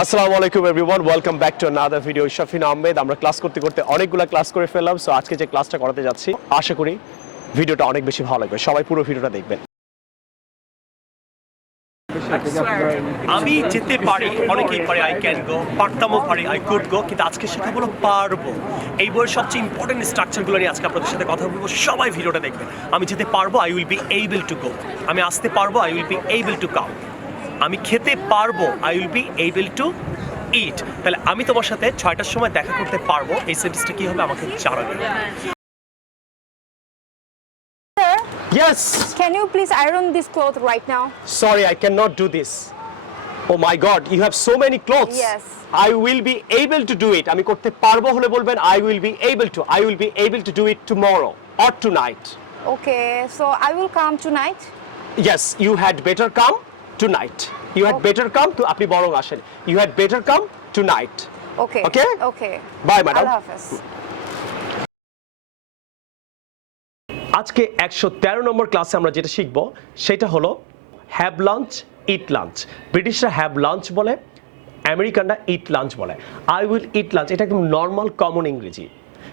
আসসালামু আলাইকুম everyone, welcome back to another video. Shafin Ahmed. আমরা ক্লাস করতে করতে অনেকগুলো ক্লাস করে ফেললাম। সো আজকে যে ক্লাসটা করাতে যাচ্ছি, আশা করি ভিডিওটা অনেক বেশি ভালো লাগবে। সবাই পুরো ভিডিওটা দেখবেন। আমি যেতে পারি, অনেকেই পারে, আই ক্যান গো, পারতামও পারি, আই কুড গো, কিন্তু আজকে শেখাবো পারবো। এই বইয়ের সবচেয়ে ইম্পর্টেন্ট স্ট্রাকচারগুলো নিয়ে আজকে আপনাদের সাথে কথা বলবো। সবাই ভিডিওটা দেখবেন। আমি যেতে পারবো, I will be able to go. আমি আসতে পারবো, I will be able to come. আমি খেতে পারবো, I will be able to eat. তাহলে আমি তোমার সাথে 6টার সময় দেখা করতে পারবো, এই সেন্টেন্সটা কি হবে আমাকে জানাবে। Yes. Can you please iron this cloth right now? Sorry, I cannot do this. Oh my God, you have so many clothes. Yes. I will be able to do it. আমি করতে পারবো হলে বলবেন I will be able to. I will be able to do it tomorrow or tonight. Okay, so I will come tonight. Yes, you had better come tonight. You had better come to আপনি বরং আসেন. You had better come tonight. Okay. Okay? Okay. Bye, madam. Allah Hafiz. আজকে 113 নম্বর ক্লাসে আমরা যেটা শিখব সেটা হলো হ্যাভ লাঞ্চ, ইট লাঞ্চ। ব্রিটিশরা হ্যাভ লাঞ্চ বলে, আমেরিকানরা ইট লাঞ্চ বলে। আই উইল ইট লাঞ্চ এটা একদম নর্মাল কমন ইংরেজি,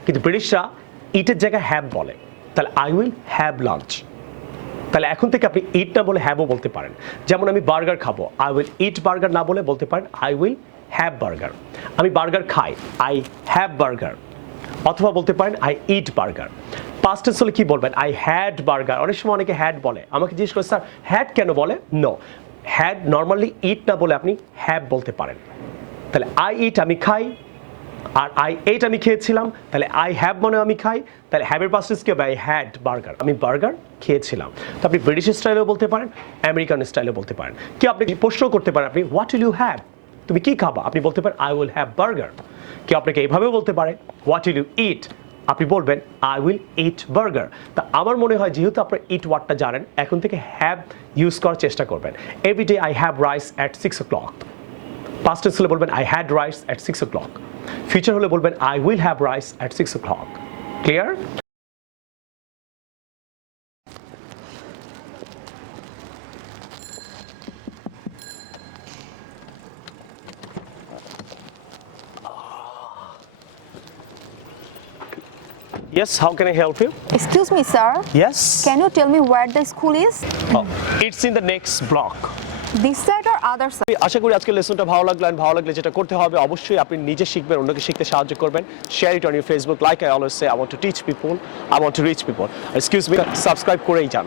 কিন্তু ব্রিটিশরা ইটের জায়গায় হ্যাভ বলে। তাহলে আই উইল হ্যাভ লাঞ্চ। তাহলে এখন থেকে আপনি ইট না বলে হ্যাভও বলতে পারেন। যেমন আমি বার্গার খাবো, আই উইল ইট বার্গার না বলে বলতে পারেন আই উইল হ্যাভ বার্গার। আমি বার্গার খাই, আই হ্যাভ বার্গার। অথবা বলতে পারেন I eat burger. Past tense হলে কি বলবেন? I had burger. অনেক সময় অনেকে হ্যাড বলে, আমাকে জিজ্ঞেস করে স্যার হ্যাড কেন বলে? নো, হ্যাড নর্মালি ইট না বলে আপনি হ্যাভ বলতে পারেন। তাহলে আই ইট আমি খাই, আর আই এইট আমি খেয়েছিলাম। তাহলে আই হ্যাভ মানে আমি খাই, তাহলে হ্যাভের পাস্ট টেন্স কি হবে? I had burger. আমি বার্গার খেয়েছিলাম। তো আপনি ব্রিটিশ স্টাইলেও বলতে পারেন, আমেরিকান স্টাইলেও বলতে পারেন। কি আপনি প্রশ্ন করতে পারেন, আপনি হোয়াট উইল ইউ হ্যাভ? তুমি কি খাবা? আপনি বলতে পারেন আই উইল হ্যাভ বার্গার। কি আপনাকে এইভাবেও বলতে পারে হোয়াট উইল ইউ ইট? আপনি বলবেন আই উইল ইট বার্গার। তা আমার মনে হয় যেহেতু আপনার ইট ওয়ার্ডটা জানেন, এখন থেকে হ্যাভ ইউজ করার চেষ্টা করবেন। Everyday I have rice at 6 o'clock। Past tense হলে বলবেন I had rice at 6 o'clock। Future হলে বলবেন I will have rice at 6 o'clock। Clear? Yes, how can I help you? Excuse me, sir. Yes. Can you tell me where the school is? Oh, it's in the next block. This side or other side? আশা করি আজকের লেসনটা ভালো লাগলো। ভালো লাগলে যেটা করতে হবে, অবশ্যই আপনি নিজে শিখবেন, অন্যকে শিখতে সাহায্য করবেন। Share it on your Facebook. Like I always say, I want to teach people, I want to reach people. Excuse me, subscribe করেই যান।